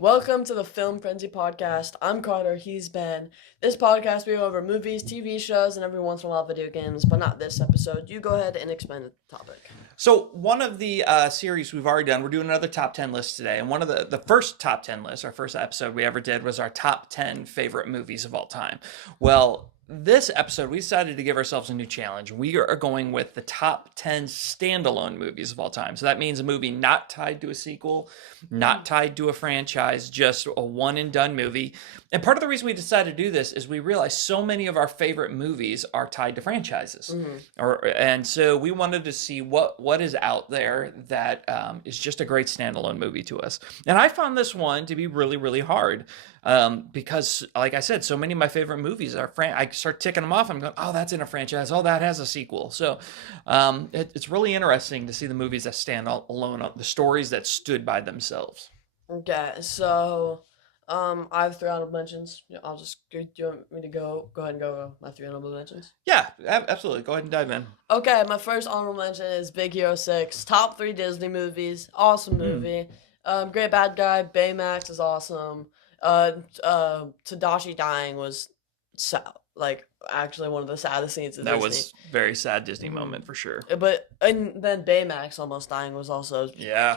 Welcome to the Film Frenzy podcast. I'm Carter, he's Ben. This podcast we go over movies, TV shows, and every once in a while video games, but not this episode. You go ahead and explain the topic. So one of the series we've already done, we're doing another top 10 list today. And one of the first top 10 lists, our first episode we ever did was our top 10 favorite movies of all time. Well, this episode, we decided to give ourselves a new challenge. We are going with the top 10 standalone movies of all time. So that means a movie not tied to a sequel, not tied to a franchise, just a one and done movie. And part of the reason we decided to do this is we realized so many of our favorite movies are tied to franchises. And so we wanted to see what is out there that is just a great standalone movie to us. And I found this one to be really, really hard. Because, like I said, so many of my favorite movies are I start ticking them off. I'm going, oh, that's in a franchise. Oh, that has a sequel. So it's really interesting to see the movies that stand alone, the stories that stood by themselves. Okay, so I have three honorable mentions. I'll just do you want me to go ahead and go my three honorable mentions? Yeah, absolutely. Go ahead and dive in. Okay, my first honorable mention is Big Hero 6. Top 3 Disney movies. Awesome movie. Great Bad Guy. Baymax is awesome. Tadashi dying was actually one of the saddest scenes of That Disney. was a very sad Disney moment for sure. And then Baymax almost dying was also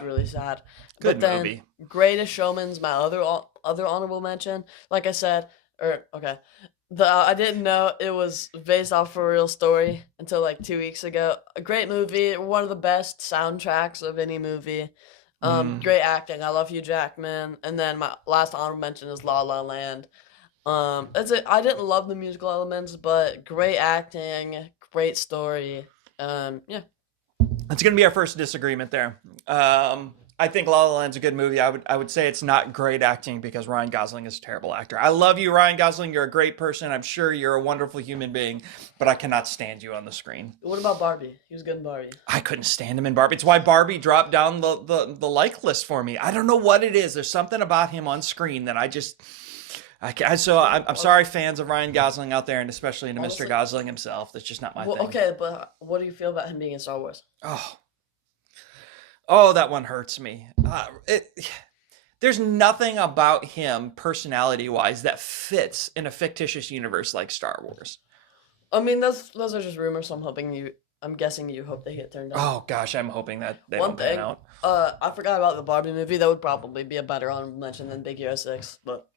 really sad. Good but then movie. Greatest Showman's my other honorable mention. Like I said, I didn't know it was based off a real story until like 2 weeks ago. A great movie, one of the best soundtracks of any movie. Great acting. I love Hugh Jackman. And then my last honorable mention is La La Land. That's it. I didn't love the musical elements, but great acting, great story. Yeah. It's going to be our first disagreement there. I think La La Land's a good movie. I would say it's not great acting because Ryan Gosling is a terrible actor. I love you, Ryan Gosling. You're a great person. I'm sure you're a wonderful human being, but I cannot stand you on the screen. What about Barbie? He was good in Barbie. I couldn't stand him in Barbie. It's why Barbie dropped down the like list for me. I don't know what it is. There's something about him on screen that I'm sorry, fans of Ryan Gosling out there, and especially into Mr. Gosling himself. That's just not my thing. Okay, but what do you feel about him being in Star Wars? Oh, that one hurts me. There's nothing about him, personality-wise, that fits in a fictitious universe like Star Wars. I mean, those are just rumors. So I'm guessing you hope they get turned down. Oh gosh, I'm hoping that they don't pan out. I forgot about the Barbie movie. That would probably be a better honorable mention than Big Hero 6, but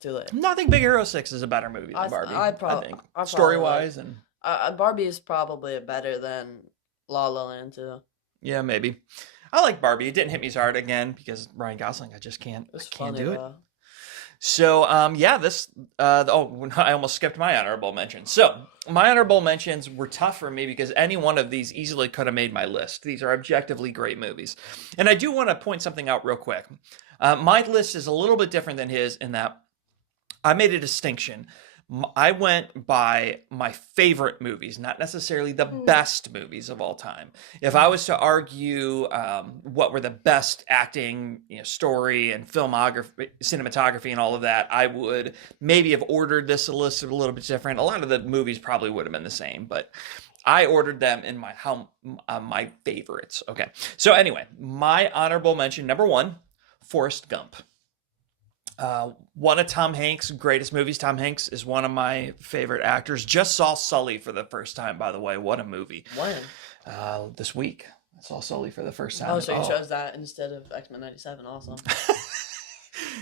too late. No, I think Big Hero 6 is a better movie than Barbie. I think story-wise and Barbie is probably better than La La Land too. Yeah, maybe. I like Barbie. It didn't hit me as hard again because Ryan Gosling. I just can't. I can't do it. So I almost skipped my honorable mentions. So my honorable mentions were tough for me because any one of these easily could have made my list. These are objectively great movies, and I do want to point something out real quick. My list is a little bit different than his in that I made a distinction. I went by my favorite movies, not necessarily the best movies of all time. If I was to argue what were the best acting, story and filmography, cinematography and all of that, I would maybe have ordered this list a little bit different. A lot of the movies probably would have been the same, but I ordered them in my favorites. Okay. So anyway, my honorable mention, number 1, Forrest Gump. One of Tom Hanks' greatest movies. Tom Hanks is one of my favorite actors. Just saw Sully for the first time, by the way. What a movie. When? This week. I saw Sully for the first time. Oh, so you chose that instead of X-Men 97. Awesome.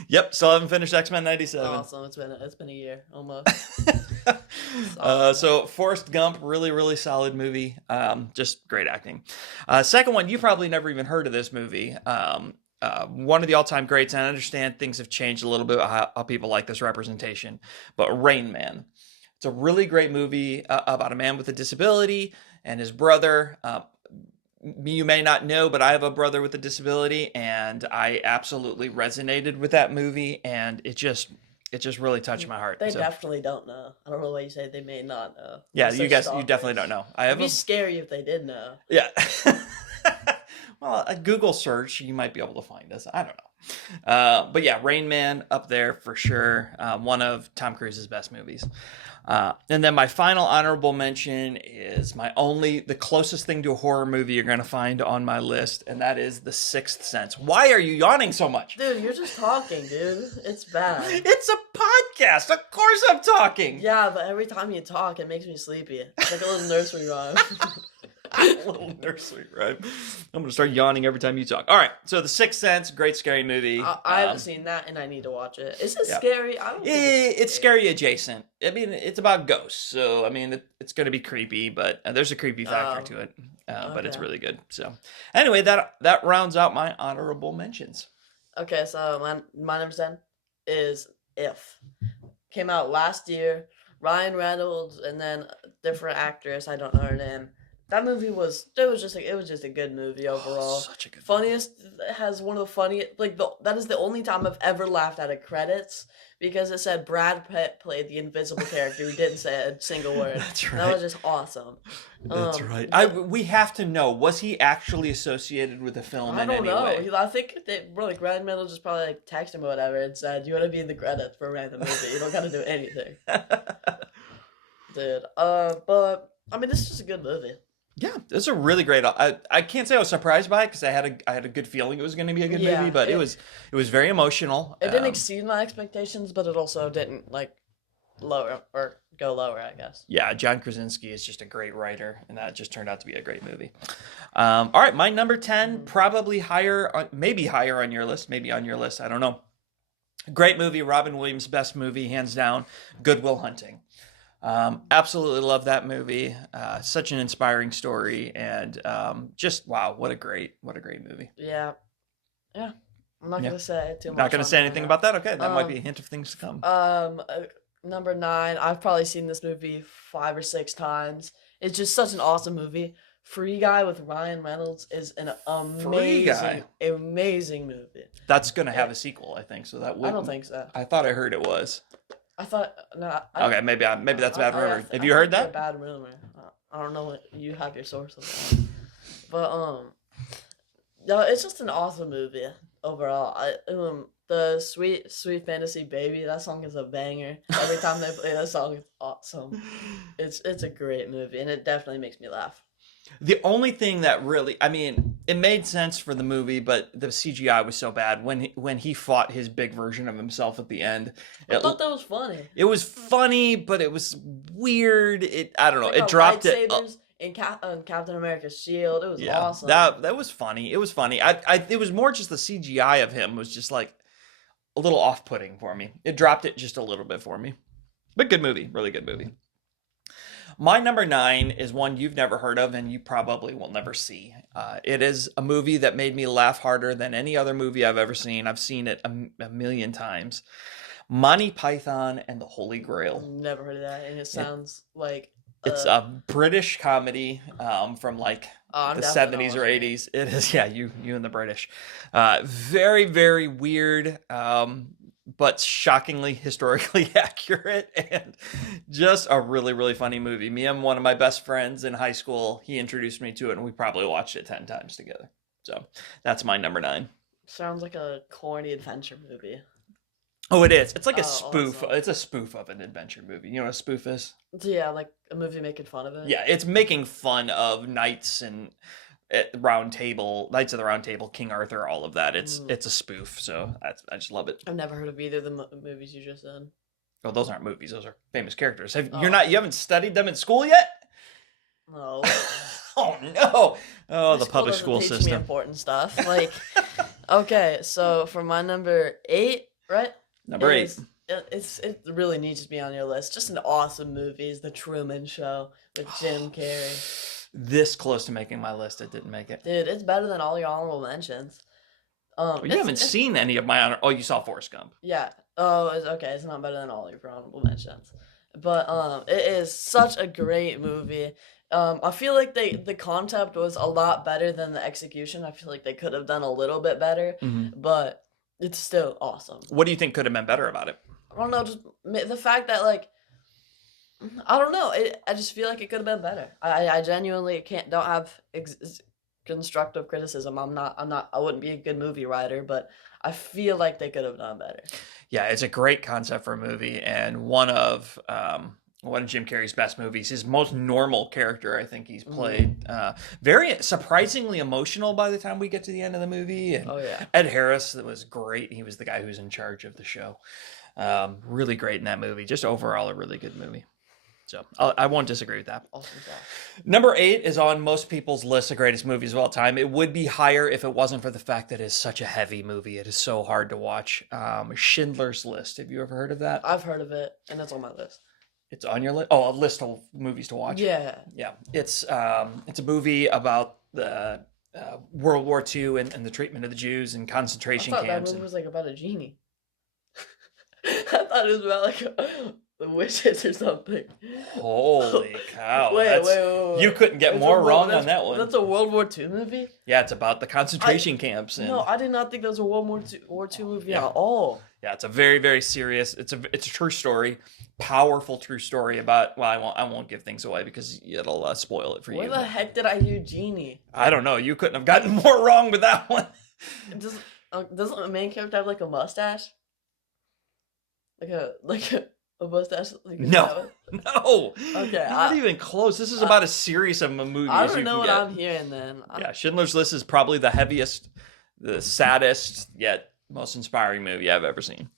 Yep, still haven't finished X-Men 97. Awesome. It's been a year almost. So Forrest Gump, really, really solid movie. Just great acting. Second one, you probably never even heard of this movie. One of the all-time greats, and I understand things have changed a little bit how people like this representation, but Rain Man. It's a really great movie about a man with a disability and his brother. You may not know, but I have a brother with a disability, and I absolutely resonated with that movie, and it just really touched my heart. They definitely don't know. I don't know why you say they may not know. Yeah, you definitely don't know. It'd be scary if they did know. Yeah. Well, a Google search, you might be able to find us. I don't know. But yeah, Rain Man up there for sure. One of Tom Cruise's best movies. And then my final honorable mention is the closest thing to a horror movie you're going to find on my list, and that is The Sixth Sense. Why are you yawning so much? Dude, you're just talking, dude. It's bad. It's a podcast. Of course I'm talking. Yeah, but every time you talk, it makes me sleepy. It's like a little nursery rhyme. A little nursery rhyme. I'm going to start yawning every time you talk. All right, so The Sixth Sense, great scary movie. I haven't seen that, and I need to watch it. Is it Yeah. scary? I don't think It's scary adjacent. I mean, it's about ghosts, so I mean, it's going to be creepy, but there's a creepy factor to it. But it's okay. really good. So, anyway, that rounds out my honorable mentions. Okay, so my number 10 is If. Came out last year. Ryan Reynolds and then a different actress. I don't know her name. That movie was just a good movie overall. Such a good Funniest, it has one of the funniest, that is the only time I've ever laughed at a credits because it said Brad Pitt played the invisible character who didn't say a single word. That's right. That was just awesome. That's right. We have to know, was he actually associated with the film I in don't any know. way? I think Ryan Reynolds just probably texted him or whatever and said, "You want to be in the credits for a random movie? You don't got to do anything." Dude. But I mean, this is just a good movie. Yeah, it's a really great. I can't say I was surprised by it because I had a good feeling it was going to be a good movie, but it was very emotional. It didn't exceed my expectations, but it also didn't go lower, I guess. Yeah, John Krasinski is just a great writer, and that just turned out to be a great movie. All right, my number 10, probably maybe higher on your list, maybe on your list, I don't know. Great movie, Robin Williams' best movie, hands down, Good Will Hunting. Absolutely love that movie. Such an inspiring story, and just wow, what a great movie. Yeah. I'm not gonna say too much. Not gonna say anything about that. Okay, that might be a hint of things to come. Number 9. I've probably seen this movie 5 or 6 times. It's just such an awesome movie. Free Guy with Ryan Reynolds is an amazing movie. That's gonna have a sequel, I think. So that would. I don't think so. I thought I heard it was. I thought no. Okay, maybe that's a bad rumor. Have you heard that? A bad rumor. I don't know what you have your sources on, but no, it's just an awesome movie overall. The Sweet Fantasy Baby, that song is a banger. Every time they play that song, it's awesome. It's a great movie, and it definitely makes me laugh. The only thing that really, I mean, it made sense for the movie, but the CGI was so bad when he fought his big version of himself at the end. I thought that was funny. It was funny, but it was weird. I don't know. It dropped it. In Captain America's shield, it was awesome. That was funny. It was funny. It was more just the CGI of him was just like a little off-putting for me. It dropped it just a little bit for me. But good movie, really good movie. My number 9 is one you've never heard of and you probably will never see. It is a movie that made me laugh harder than any other movie I've ever seen. I've seen it a million times. Monty Python and the Holy Grail. Never heard of that, and it sounds like... It's a British comedy from like the 70s or 80s. It is, yeah, you and the British. Very, very weird, but shockingly historically accurate, and just a really, really funny movie. Me and one of my best friends in high school, he introduced me to it, and we probably watched it 10 times together. So that's my number 9. Sounds like a corny adventure movie. Oh, it is. It's like a spoof. Awesome. It's a spoof of an adventure movie. You know what a spoof is? Yeah, like a movie making fun of it. Yeah, it's making fun of knights and Knights of the Round Table, King Arthur, all of that. It's a spoof. So I just love it. I've never heard of either of the movies you just said. Oh, those aren't movies. Those are famous characters. You haven't studied them in school yet? No. Oh no! Oh, the public school school teach system. Me important stuff. Like, okay, so for my number 8, right? Number 8. It really needs to be on your list. Just an awesome movie. It's The Truman Show with Jim Carrey. This close to making my list, it didn't make it. Dude, it's better than all your honorable mentions. You haven't seen any of my Oh, you saw Forrest Gump. Yeah. Oh, it's okay. It's not better than all your honorable mentions, but it is such a great movie. I feel like the concept was a lot better than the execution. I feel like they could have done a little bit better, but it's still awesome. What do you think could have been better about it? I don't know, just the fact that, like, I don't know. I just feel like it could have been better. I genuinely don't have constructive criticism. I wouldn't be a good movie writer, but I feel like they could have done better. Yeah, it's a great concept for a movie, and one of one of Jim Carrey's best movies. His most normal character, I think he's played. Very surprisingly emotional by the time we get to the end of the movie. And Oh yeah. Ed Harris, that was great. He was the guy who's in charge of the show. Really great in that movie. Just overall, a really good movie. So I won't disagree with that. Awesome stuff. Number 8 is on most people's list of greatest movies of all time. It would be higher if it wasn't for the fact that it's such a heavy movie. It is so hard to watch. Schindler's List. Have you ever heard of that? I've heard of it, and it's on my list. It's on your list. Oh, a list of movies to watch. Yeah. Yeah. It's a movie about the World War II and the treatment of the Jews in I concentration thought that camps. movie was like about a genie. I thought it was about like the wishes or something. Holy cow! Wait. You couldn't get It's more a wrong that's- on that one. That's a World War II movie? Yeah, it's about the concentration camps. And No, I did not think that was a War II movie Yeah. at all. yeah, it's a very, very serious. It's a true story, powerful true story about. Well, I won't give things away because it'll spoil it for Where you. the heck did I hear genie? I don't know. You couldn't have gotten more wrong with that one. Doesn't the main character have like a mustache? Like a mustache? Like a No. rabbit? No. Okay, Not even close. This is about as serious of a movie I as don't you know can what get. I'm hearing then. Yeah, Schindler's List is probably the heaviest, the saddest, yet most inspiring movie I've ever seen.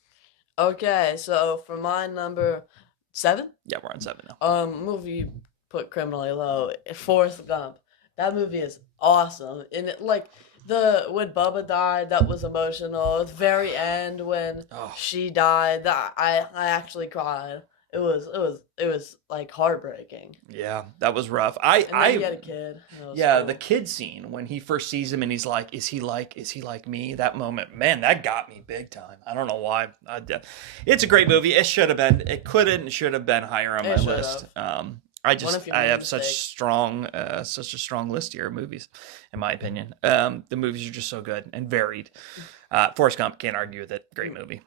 Okay, so for my number 7, Yeah, we're on 7 now. movie put criminally low, Forrest Gump. That movie is awesome, and it, like when Bubba died, that was emotional. At the very end, when Oh. she died, that I actually cried. It was like heartbreaking. Yeah, that was rough. And then he had a kid. That was Yeah, cool. the kid scene when he first sees him and he's like, is he like me? That moment, man, that got me big time. I don't know why. It's a great movie. It couldn't and should have been higher on my It should list. One of your I many have such a strong list here of movies, in my opinion. The movies are just so good and varied. Forrest Gump, can't argue with it. Great movie.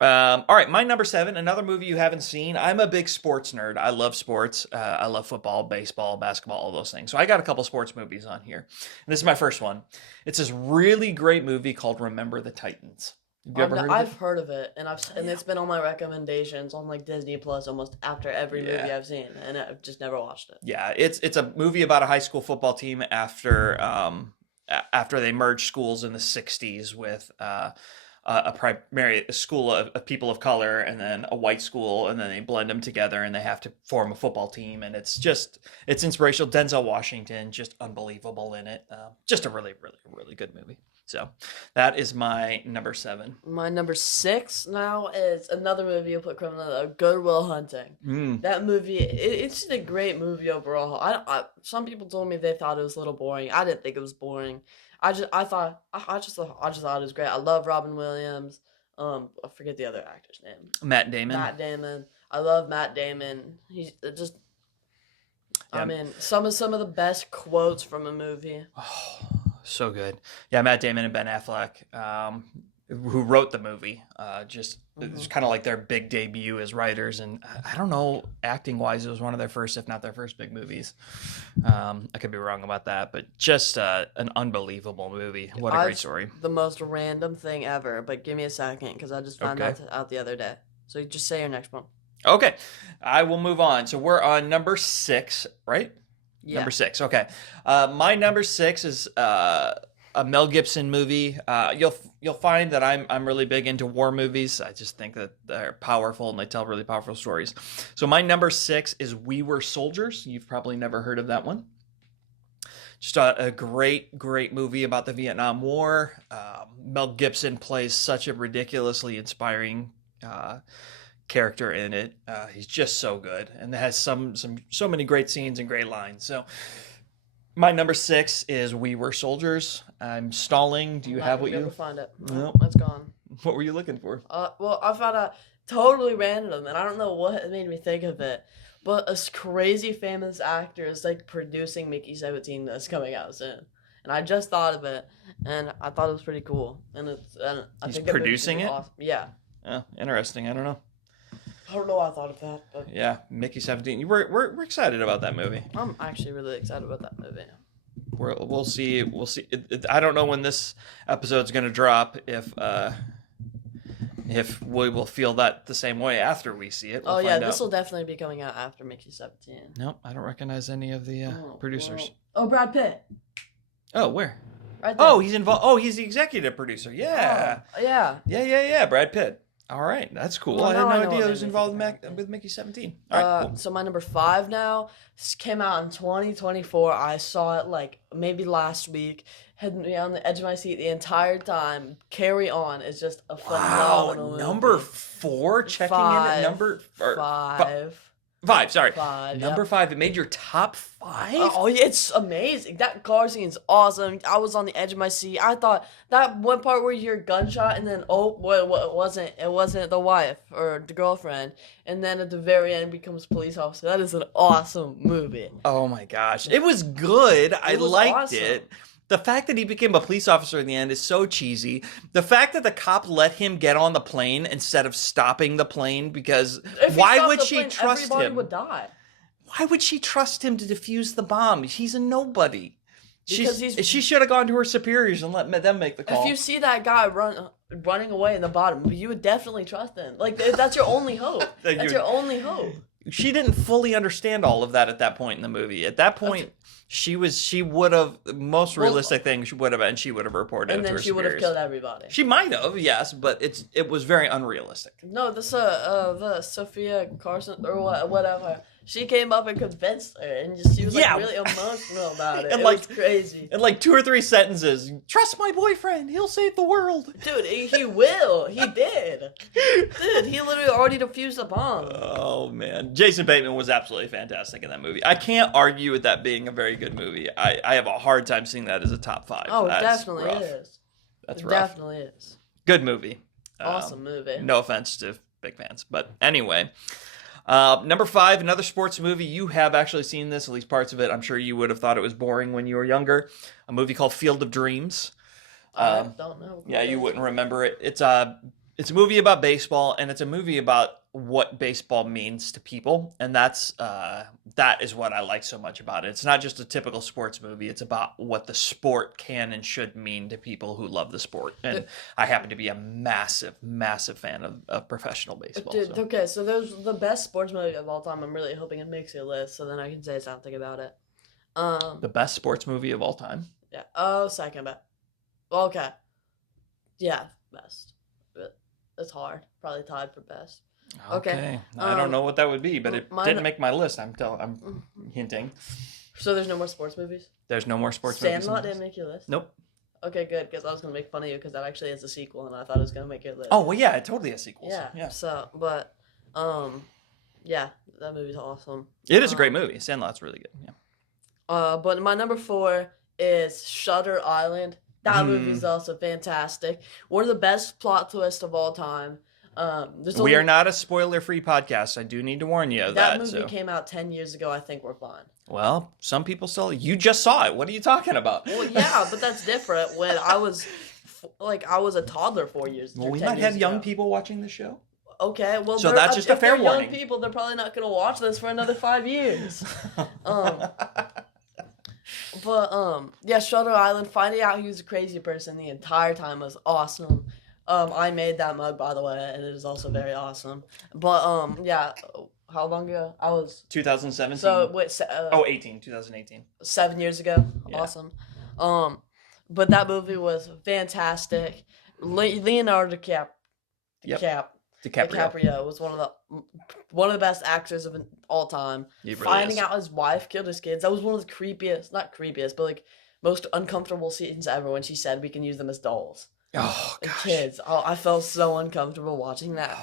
All right, my number 7, another movie you haven't seen. I'm a big sports nerd. I love sports. I love football, baseball, basketball, all those things. So I got a couple sports movies on here. And this is my first one. It's this really great movie called Remember the Titans. Have you ever heard of I've it? heard of it, and it's been on my recommendations on like Disney Plus almost after every movie Yeah. I've seen, and I've just never watched it. Yeah, it's a movie about a high school football team after they merged schools in the 60s with a primary school of people of color and then a white school, and then they blend them together and they have to form a football team, and it's inspirational. Denzel Washington, just unbelievable in it. Just a really, really, really good movie. So that is my number 7. My number 6 now is another movie you put criminal, Good Will Hunting. That movie, it's just a great movie overall. I some people told me they thought it was a little boring. I didn't think it was boring. I just thought it was great. I love Robin Williams. I forget the other actor's name. Matt Damon. Matt Damon. I love Matt Damon. He's just. Yeah. I mean, some of the best quotes from a movie. Oh, so good. Yeah, Matt Damon and Ben Affleck, who wrote the movie. It's kind of like their big debut as writers, and I don't know, acting wise, it was one of their first, if not their first, big movies. I could be wrong about that, but just an unbelievable movie. What a great story. The most random thing ever, but give me a second because I just found Okay. that out the other day. So you just say your next one. Okay, I will move on. So we're on number 6, right? Yeah. Number 6. Okay. My number 6 is a Mel Gibson movie. You'll find that I'm really big into war movies. I just think that they're powerful and they tell really powerful stories. So my number 6 is We Were Soldiers. You've probably never heard of that one. Just a great, great movie about the Vietnam War. Mel Gibson plays such a ridiculously inspiring character in it. He's just so good, and it has so many great scenes and great lines. So my number 6 is We Were Soldiers. I'm stalling. Do you have what Be able you? to find it? Nope. It's gone. What were you looking for? Well, I found out totally random, and I don't know what made me think of it, but a crazy famous actor is like producing Mickey 17 that's coming out soon, and I just thought of it, and I thought it was pretty cool. And I He's think the movie's producing gonna be it? awesome. Yeah, Oh, interesting. I don't know. I don't know why I thought of that, but Yeah, Mickey 17. We're excited about that movie. I'm actually really excited about that movie. We'll see. We'll see. I don't know when this episode's going to drop. If we will feel that the same way after we see it, we'll Oh yeah, find this out. will definitely be coming out after Mickey 17. Nope, I don't recognize any of the producers. Oh, Brad Pitt. Oh, where? Right there. Oh, he's involved. Oh, he's the executive producer. Yeah. Oh, yeah. Yeah. Brad Pitt. All right, that's cool. Well, I had now I no know idea what he was made me involved think of Brad Pitt. with Mickey 17. All right, cool. So my number 5 now came out in 2024. I saw it like maybe last week. Had me on the edge of my seat the entire time. Carry On is just a phenomenal movie. Number 4, checking in at number 5. 5. Sorry, 5. number Yeah. 5. It made your top 5. Oh, it's amazing. That car scene's awesome. I was on the edge of my seat. I thought that one part where you hear a gunshot and then it wasn't the wife or the girlfriend, and then at the very end becomes police officer. That is an awesome movie. Oh my gosh, it was good. I was liked awesome. it. The fact that he became a police officer in the end is so cheesy. The fact that the cop let him get on the plane instead of stopping the plane, because If he why stopped would the she plane, trust everybody him? would die. Why would she trust him to defuse the bomb? He's a nobody. Because She should have gone to her superiors and let them make the call. If you see that guy running away in the bottom, you would definitely trust him. Like that's your only hope. That's your only hope. She didn't fully understand all of that at that point in the movie. At that point, she would have, most realistic thing she would have, and she would have reported it And to then her she would have superiors. killed everybody. She might have, yes, but it was very unrealistic. No, the Sophia Carson or whatever. She came up and convinced her, and she was like Yeah. really emotional about it. And It like- was crazy. In like 2 or 3 sentences, trust my boyfriend, he'll save the world. Dude, he will. He did. Dude, he literally already defused the bomb. Oh man, Jason Bateman was absolutely fantastic in that movie. I can't argue with that being a very good movie. I have a hard time seeing that as a top 5. Oh, it That's definitely rough. is. That's It rough. definitely is. Good movie. Awesome movie. No offense to big fans, but anyway. Number 5, another sports movie. You have actually seen this, at least parts of it. I'm sure you would have thought it was boring when you were younger. A movie called Field of Dreams. I don't know. Yeah, you wouldn't remember it. It's a movie about baseball, and it's a movie about what baseball means to people, and that is what I like so much about it. It's not just a typical sports movie. It's about what the sport can and should mean to people who love the sport. And I happen to be a massive, massive fan of professional baseball. Dude, so. okay, so there's the best sports movie of all time. I'm really hoping it makes your list, so then I can say something about it. The best sports movie of all time. Yeah. Oh, second best. Okay. Yeah, best. But it's hard. Probably tied for best. Okay. I don't know what that would be, but it mine- didn't make my list. I'm hinting. So there's no more sports movies? There's no more sports movies. Sandlot didn't make your list? Nope. Okay, good, because I was going to make fun of you because that actually is a sequel, and I thought it was going to make your list. Oh, well, yeah, it totally has sequels. Yeah. So, but, yeah, that movie's awesome. It is a great movie. Sandlot's really good. Yeah. But my number 4 is Shutter Island. That movie's also fantastic. One of the best plot twists of all time. We are not a spoiler-free podcast. I do need to warn you of that that. movie came out 10 years ago. I think we're fine. Well, some people still. You just saw it. What are you talking about? Well, yeah, but that's different. When I was a toddler 4 years. Well, we 10 might years have young ago. people watching the show. Okay, well, So they're- that's just a if they're fair warning. Young people, they're probably not going to watch this for another 5 years. Yeah, Shutter Island. Finding out he was a crazy person the entire time was awesome. I made that mug, by the way, and it is also very awesome. But yeah, how long ago? I was 2017. so wait, 2018. 7 years ago. Yeah. Awesome. But that movie was fantastic. Leonardo DiCaprio was one of the best actors of all time. He really Finding is. out his wife killed his kids, that was one of the not creepiest, but like most uncomfortable scenes ever when she said we can use them as dolls. Oh And gosh. kids. Oh, I felt so uncomfortable watching that.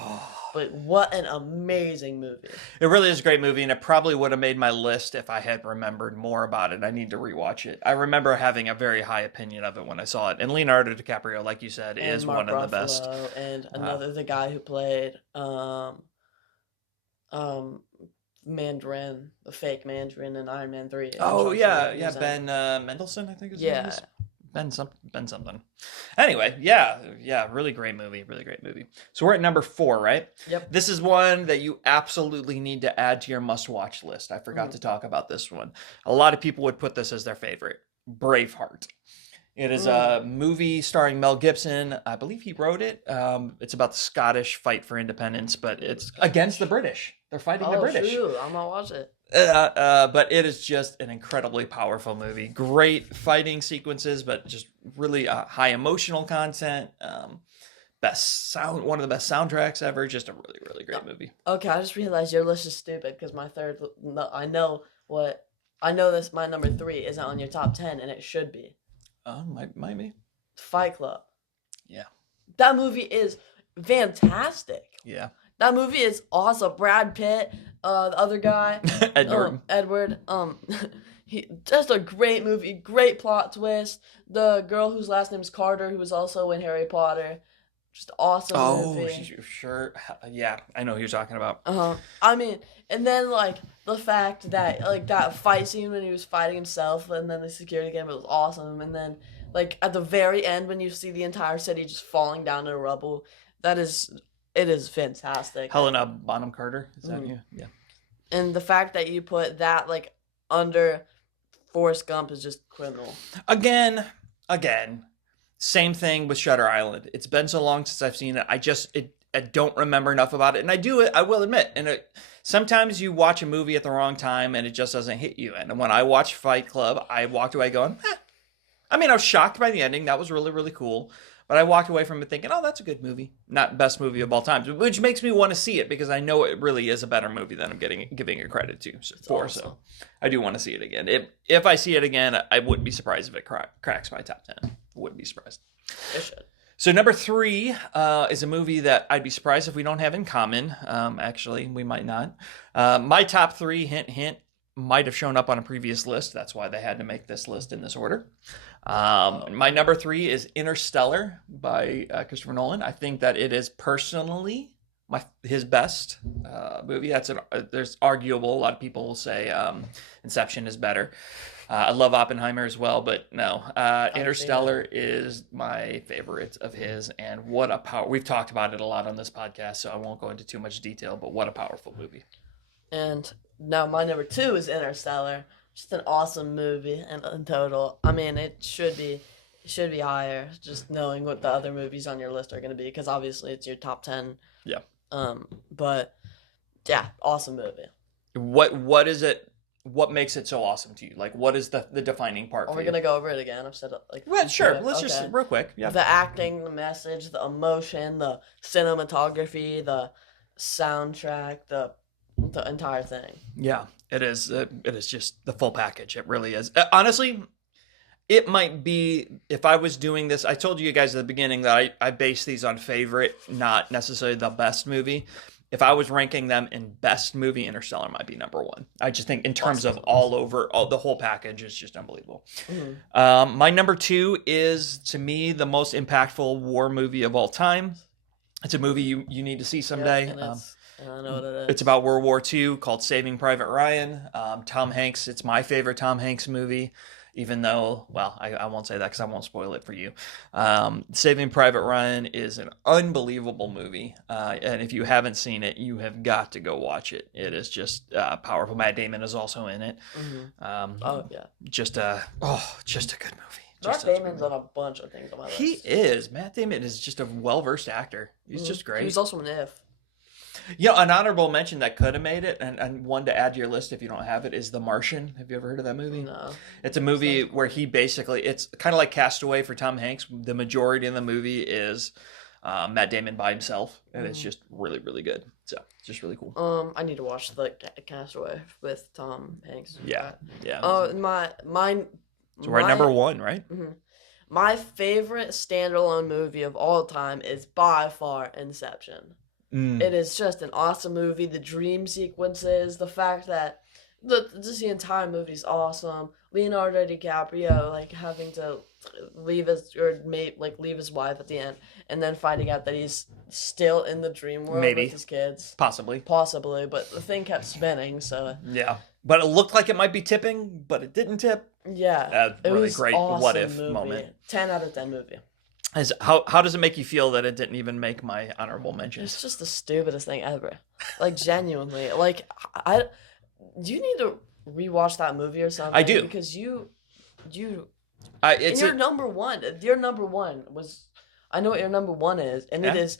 But what an amazing movie. It really is a great movie, and it probably would have made my list if I had remembered more about it. I need to rewatch it. I remember having a very high opinion of it when I saw it. And Leonardo DiCaprio, like you said, And is Mark one of the best. Ruffalo and the guy who played Mandarin, the fake Mandarin in Iron Man 3. Oh John yeah, Cena yeah, was in it. Ben Mendelsohn, I think his name Yeah. is. Ben something. Anyway, yeah, really great movie. So we're at number 4, right? Yep. This is one that you absolutely need to add to your must-watch list. I forgot to talk about this one. A lot of people would put this as their favorite. Braveheart. It is a movie starring Mel Gibson. I believe he wrote it. It's about the Scottish fight for independence, but it's against the British. They're fighting the British. Shoot, I'm gonna watch it. But it is just an incredibly powerful movie. Great fighting sequences, but just really high emotional content. One of the best soundtracks ever. Just a really, really great movie. Okay, I just realized your list is stupid because my third. No, I know this. My number 3 isn't on your top 10, and it should be. Might be. Fight Club. Yeah. That movie is fantastic. Yeah. That movie is awesome. Brad Pitt, the other guy, Edward. He just a great movie. Great plot twist. The girl whose last name is Carter, who was also in Harry Potter. Just awesome movie. Oh, sure. Yeah, I know who you're talking about. I mean, and then like the fact that like that fight scene when he was fighting himself, and then the security game, it was awesome. And then like at the very end when you see the entire city just falling down to rubble, it is fantastic. Helena Bonham Carter, is that you? Yeah. And the fact that you put that like under Forrest Gump is just criminal. Again. Same thing with Shutter Island. It's been so long since I've seen it. I don't remember enough about it. And I will admit. And sometimes you watch a movie at the wrong time and it just doesn't hit you. And when I watched Fight Club, I walked away going, I mean, I was shocked by the ending. That was really, really cool. But I walked away from it thinking, oh, that's a good movie. Not best movie of all time. Which makes me want to see it because I know it really is a better movie than I'm giving it credit to. So I do want to see it again. If I see it again, I wouldn't be surprised if it cracks my top 10. Wouldn't be surprised. It should. So number 3 is a movie that I'd be surprised if we don't have in common. Actually, we might not. My top 3, hint, hint, might have shown up on a previous list. That's why they had to make this list in this order. My number 3 is Interstellar by Christopher Nolan. I think that it is personally his best movie. There's arguable. A lot of people will say Inception is better. I love Oppenheimer as well, but no, Interstellar is my favorite of his, and what a power! We've talked about it a lot on this podcast, so I won't go into too much detail, but what a powerful movie. And now my number 2 is Interstellar. Just an awesome movie in total. I mean, it should be higher, just knowing what the other movies on your list are going to be, because obviously it's your top 10. Yeah. But yeah, awesome movie. What is it? What makes it so awesome to you? Like, what is the defining part for you? Are we going to go over it again? I've said it like... Well, sure. Let's just real quick. Yeah. The acting, the message, the emotion, the cinematography, the soundtrack, the entire thing. Yeah, it is. It is just the full package. It really is. Honestly, it might be, if I was doing this, I told you guys at the beginning that I base these on favorite, not necessarily the best movie. If I was ranking them in best movie, Interstellar might be number 1. I just think in terms of the whole package is just unbelievable. Mm-hmm. My number 2 is, to me, the most impactful war movie of all time. It's a movie you need to see someday. Yeah, I know what it is. It's about World War II, called Saving Private Ryan. Tom Hanks. It's my favorite Tom Hanks movie. Even though, well, I won't say that because I won't spoil it for you. Saving Private Ryan is an unbelievable movie. And if you haven't seen it, you have got to go watch it. It is just powerful. Matt Damon is also in it. Mm-hmm. Just a good movie. Matt Damon's on a bunch of things on my list. He is. Matt Damon is just a well-versed actor. He's just great. He was also an If. An honorable mention that could have made it, and one to add to your list if you don't have it, is The Martian. Have you ever heard of that movie? No. It's a movie where it's kind of like Castaway for Tom Hanks. The majority of the movie is Matt Damon by himself, and it's just really, really good. So, just really cool. I need to watch the Castaway with Tom Hanks. Yeah. So we're at number 1, right? Mm-hmm. My favorite standalone movie of all time is by far Inception. It is just an awesome movie. The dream sequences, the fact that the entire movie is awesome. Leonardo DiCaprio like having to leave his wife at the end, and then finding out that he's still in the dream world with his kids. Possibly, but the thing kept spinning. So yeah, but it looked like it might be tipping, but it didn't tip. Yeah, that's really great. Awesome what if movie. Moment. 10 out of 10 movie. How does it make you feel that it didn't even make my honorable mentions? It's just the stupidest thing ever. Like, genuinely. Like, do you need to rewatch that movie or something? I do. Because you And It's your a, number one. Your number one was. I know what your number one is, and it Yeah. is.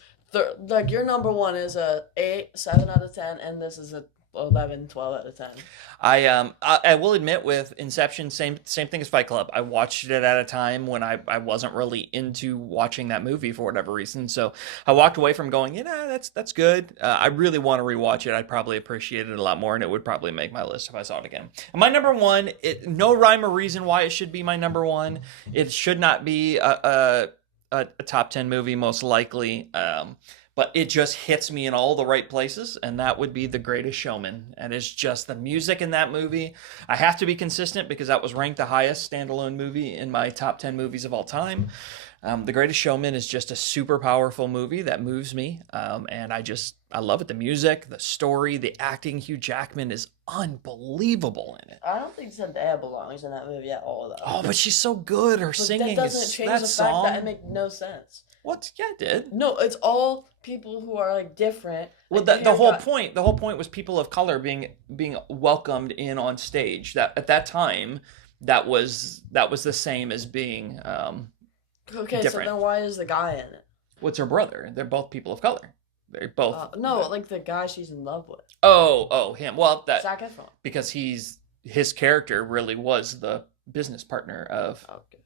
Like your number one is a 8, 7 out of 10, and this is a 11, 12 out of 10. I will admit with Inception, same thing as Fight Club. I watched it at a time when I wasn't really into watching that movie for whatever reason. So I walked away from going, that's good. I really want to rewatch it. I'd probably appreciate it a lot more, and it would probably make my list if I saw it again. And my number one, no rhyme or reason why it should be my number one. It should not be a top 10 movie, most likely. But it just hits me in all the right places, and that would be The Greatest Showman. And it's just the music in that movie. I have to be consistent because that was ranked the highest standalone movie in my top 10 movies of all time. The Greatest Showman is just a super powerful movie that moves me, and I love it. The music, the story, the acting. Hugh Jackman is unbelievable in it. I don't think Zendaya belongs in that movie at all, though. Oh, but she's so good. Her But singing that doesn't is change that the song. fact that it makes no sense. What? Yeah, it did. No, it's all people who are like different. Well, Like, the whole point was people of color being welcomed in on stage. That at that time, that was the same as being Okay, different. so then why is the guy in it? What's her brother? They're both people of color. They're both No, like the guy she's in love with. him. Well, that Zac Efron. because his character really was the business partner of Okay.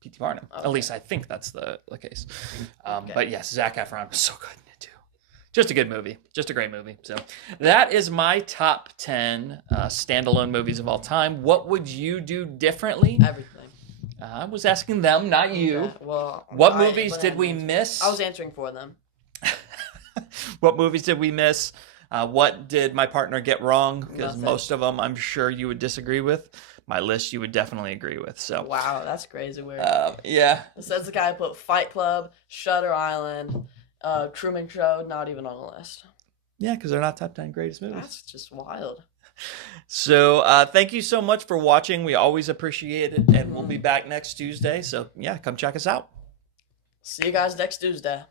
P.T. Barnum. Okay. At least I think that's the case. Okay. But yes, Zac Efron was so good in it too. Just a good movie. Just a great movie. So that is my top 10 standalone movies of all time. What would you do differently? Everything. I was asking them, not you. Okay, well, What movies did we answering. miss? I was answering for them. What movies did we miss? What did my partner get wrong? Because Nothing. most of them, I'm sure you would disagree with. My list, you would definitely agree with. So, Wow, that's crazy weird. yeah. It says the guy put Fight Club, Shutter Island, Truman Show, not even on the list. Yeah, because they're not top 10 greatest movies. That's just wild. So, thank you so much for watching. We always appreciate it. And we'll be back next Tuesday. So, yeah, come check us out. See you guys next Tuesday.